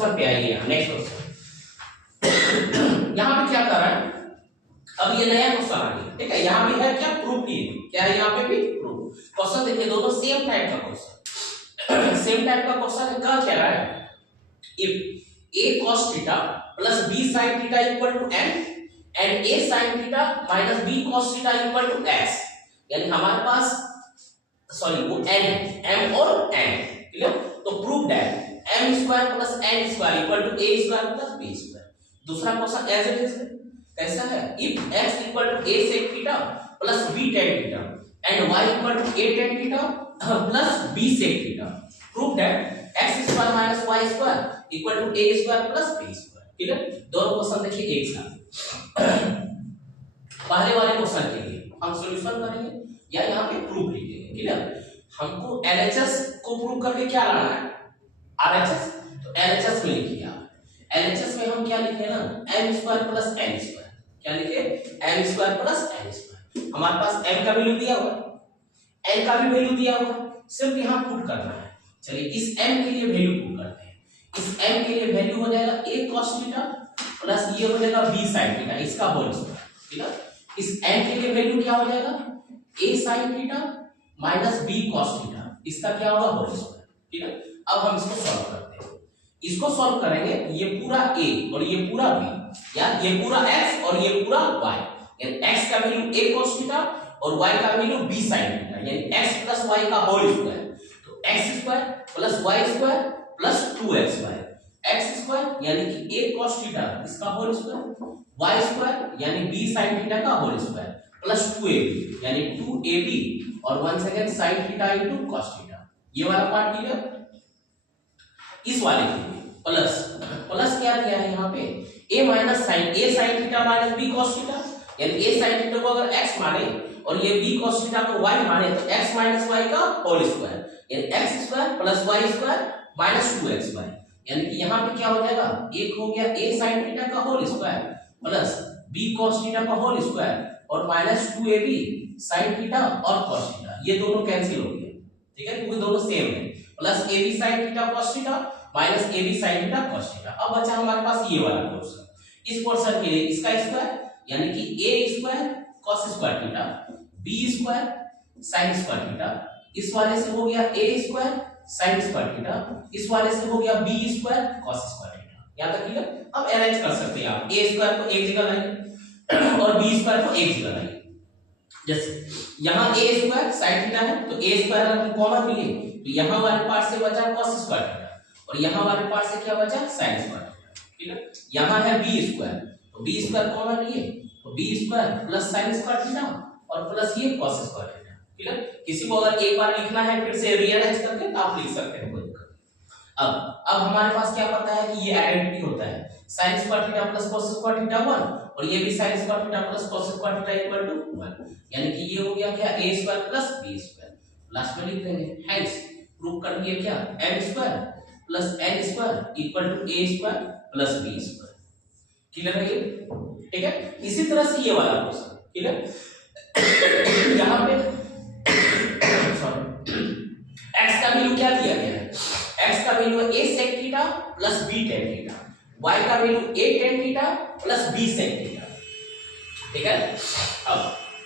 Question पे आइए, next question. यहाँ पे क्या कर रहा है, अब ये नया क्वेश्चन आ गया, ठीक है। यहाँ भी है क्या, प्रूफ की, क्या है यहाँ पे भी प्रूफ। क्वेश्चन देखिए, दोनों सेम टाइप का क्वेश्चन, सेम टाइप का क्वेश्चन है। क्या कह रहा है, if a cos theta plus b sin theta equal to m and a sin theta minus b cos theta equal to x, यानी हमारे पास सॉरी वो m और n, ठीक है। तो prove that m square plus n square equal to a square plus b square. दूसरा question as it is कैसा है, if x equal to a sec theta plus b tan theta and y equal to a tan theta plus b sec theta, prove that x square minus y square equal to a square plus b square, ठीक है। दोनों question देखिए एक साथ। पहले वाले question के लिए हम सॉल्यूशन करेंगे या यहाँ पे प्रूफ लिखेंगे, ठीक है। हमको LHS को प्रूव करके क्या लाना है, RHS, तो LHS में लिखिए आप। LHS में हम क्या लिखे ना, m square plus n square, क्या लिखे, m square plus n square. हमारे पास m का वैल्यू दिया हुआ है, n का भी वैल्यू दिया हुआ है, सिर्फ यहाँ पुट करना है। चलिए इस m के लिए वैल्यू पुट करते हैं। इस m के लिए वैल्यू हो जाएगा a cos थीटा प्लस ये हो जाएगा b sin थीटा, इसका होल स्क्वायर, ठीक है। इस m के लिए वैल्यू क्या हो जाएगा, a sin theta minus b cos theta, इसका क्या होगा, होल स्क्वायर, ठीक है। अब हम इसको सॉल्व करते हैं। इसको सॉल्व करेंगे, ये पूरा a और ये पूरा b, या ये पूरा x और ये पूरा y, यानी x का वैल्यू a cos थीटा और y का वैल्यू b sin थीटा, यानी x प्लस y का होल स्क्वायर। तो x square plus y square plus 2xy, x square यानी कि a cos थीटा इसका होल स्क्वायर, y स्क्वायर यानी b sin थीटा का होल स्क्वायर प्लस 2ab यानी 2ab और one second sin theta into cos theta. ये वाला part clear. इस वाले के लिए प्लस प्लस क्या दिया है यहाँ पे, a minus sin a sin theta minus b cos theta, यानी a sin थीटा को अगर x माने और ये b cos थीटा को y माने तो x माइनस y का होल स्क्वायर, यानी x square plus y square minus 2xy, यानी कि यहाँ पे क्या हो जाएगा, एक हो गया a sin थीटा का whole square plus b cos theta का होल स्क्वायर और माइनस 2ab sin थीटा और cos थीटा, ये दोनों कैंसिल हो गए, ठीक है, क्योंकि दोनों सेम है। Plus ab sin theta cos theta minus ab sin theta cos theta. अब बचा हमारे पास ये वाला पोर्शन। इस पोर्शन के लिए इसका स्क्वायर यानी कि a square cos square theta b square sin square theta, इस वाले से हो गया a square sin square theta, इस वाले से हो गया b square cos square theta. यहां तक क्लियर। अब अरेंज कर सकते हैं आप, a स्क्वायर को एक जगह लाइए और b स्क्वायर को एक जगह लाइए। जैसे यहां a स्क्वायर sin थीटा है तो a स्क्वायर अगर कॉमन लिए तो यहां वाले पार्ट से बचा cos स्क्वायर थीटा और यहां वाले पार्ट से क्या बचा sin स्क्वायर थीटा, ठीक है। यहां है b स्क्वायर तो b स्क्वायर कॉमन लिए तो b square plus sin square theta और प्लस ये cos स्क्वायर थीटा, ठीक है। किसी को अगर एक बार लिखना है फिर से रीअरेंज करके तो आप लिख सकते हैं, कोई दिक्कत नहीं। अब हमारे पास क्या पता है कि ये आइडेंटिटी होता है, sin square theta plus cos square theta 1 और ये भी sin square theta plus cos square theta equal to 1, यानी कि ये हो गया क्या, a square plus b square. Last में लिख देंगे, हेंस प्रूव कर दिया क्या, m square plus n square equal to a square plus b square. Clear है ये, ठीक है। इसी तरह से ये वाला क्वेश्चन, ठीक है। यहां पे x का वैल्यू क्या दिया गया है, x का value a sec theta plus b tan theta, y का value a tan theta plus b sec theta, ठीक है। अब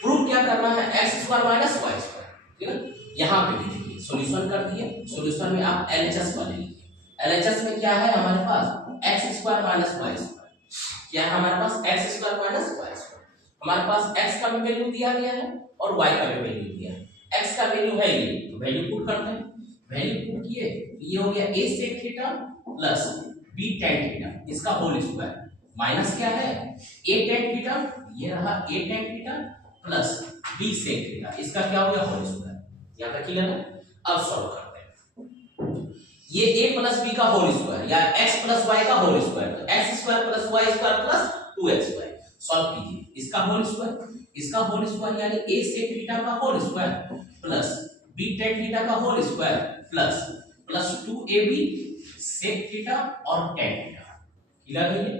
प्रूव क्या करना है, x square minus y square, ठीक है। यहां पे देखिए सॉल्यूशन कर दिए, सॉल्यूशन में आप LHS वाले लिखिए। LHS में क्या है हमारे पास, x square minus y square, क्या है हमारे पास, x square minus y square. हमारे पास x का भी वैल्यू दिया गया है और y का भी वैल्यू दिया है। x का वैल्यू है ये तो वैल्यू पुट करते हैं, वैल्यू पुट किए तो ये हो गया a sec theta plus b tan theta इसका होल स्क्वायर माइनस क्या है a tan थीटा, ये रहा a tan theta plus b sec theta इसका क्या हो गया, होल स्क्वायर। यहां तक क्लियर है। अब सॉल्व करते हैं, ये a प्लस b का होल स्क्वायर या x प्लस y का होल स्क्वायर, तो x square plus y square plus 2xy solve कीजिए। इसका होल स्क्वायर यानी a sec थीटा का whole square plus b tan theta का whole square plus 2ab sec theta और tan theta. Clear है ये,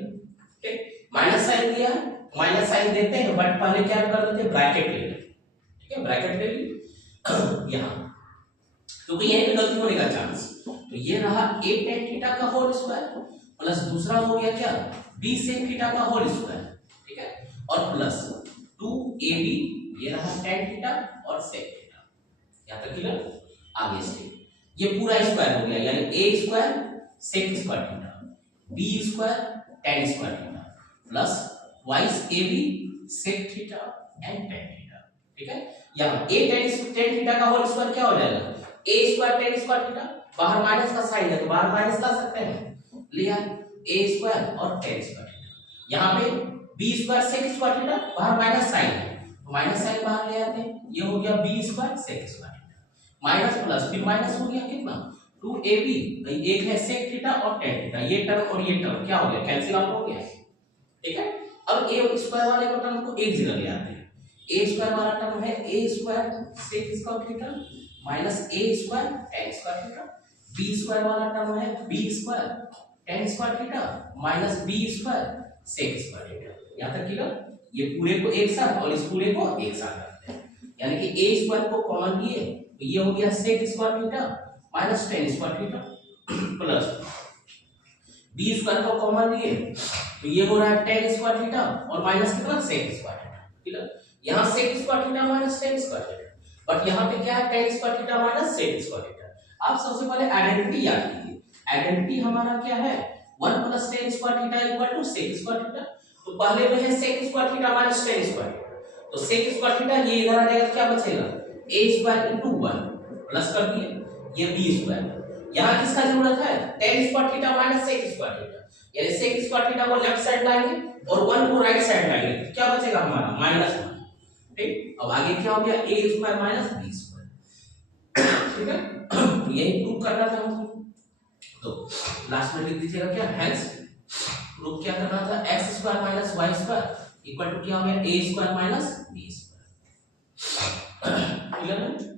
ठीक। माइनस साइन दिया, माइनस साइन देते हैं बट पहले क्या कर देते हैं, ब्रैकेट ले लेते, ठीक है। ब्रैकेट ले ली यहां, क्योंकि यहीं पे गलती होने का चांस। तो ये रहा a tan थीटा का होल स्क्वायर प्लस दूसरा हो गया क्या, बी सेक थीटा का होल स्क्वायर, ठीक है, और प्लस 2ab, ये रहा tan थीटा और सेक थीटा। यहां तक क्लियर? आगे से ये पूरा स्क्वायर हो गया, यानी a square sec square theta, b square tan square theta, plus twice ab sec theta and tan theta, ठीक है। यहां a tan थीटा का होल स्क्वायर क्या हो जाएगा, a square tan square theta, बाहर माइनस का साइन है तो बाहर माइनस ला सकते हैं, लिया a स्क्वायर और tan स्क्वायर थीटा। यहां पे b square sec square theta, बाहर माइनस साइन है तो माइनस साइन बाहर ले आते हैं, ये हो गया b square sec square theta, minus plus फिर माइनस हो गया कितना, 2ab, एक है सेक थीटा और tan थीटा, ये टर्म और ये टर्म क्या हो गया, कैंसिल आउट हो गया, ठीक है। अब a स्क्वायर वाले को टर्म को एक जगह ले आते हैं, a स्क्वायर वाला टर्म है a square sec square theta minus a square tan square theta, b square वाला टर्म है b square tan square theta minus b square sec square theta. यहां तक क्लियर? ये पूरे को एक साथ और इस पूरे को एक साथ करते हैं, यानी कि a स्क्वायर को कॉमन लिए तो ये हो गया sec square theta minus tan square theta, plus b square को कॉमन लिए तो ये हो रहा है tan स्क्वायर थीटा और माइनस कितना, सेक स्क्वायर थीटा, क्लियर। यहां sec square theta minus tan square theta, but यहां पे क्या है, tan square theta minus sec square theta. आप सबसे पहले आइडेंटिटी याद कीजिए, आइडेंटिटी हमारा क्या है, 1 plus tan square theta equal to sec square theta. तो पहले में है sec square theta minus tan square theta, तो सेक स्क्वायर थीटा ये इधर आ जाएगा, क्या बचेगा, a स्क्वायर इनटू 1 प्लस कर दिए ये b स्क्वायर। यहां किसका जरूरत है, tan square theta minus sec square theta, यानी सेक स्क्वायर थीटा को लेफ्ट साइड लाएंगे और 1 को राइट साइड लाएंगे, तो क्या बचेगा हमारा, -1, ठीक। अब आगे क्या हो गया, a square minus b square, ठीक है। यही प्रूव करना था हमको, तो लास्ट में लिख दीजिएगा क्या, हेंस प्रूव क्या करना था, x square minus y square equal to क्या हो गया, a square minus b square, clear है।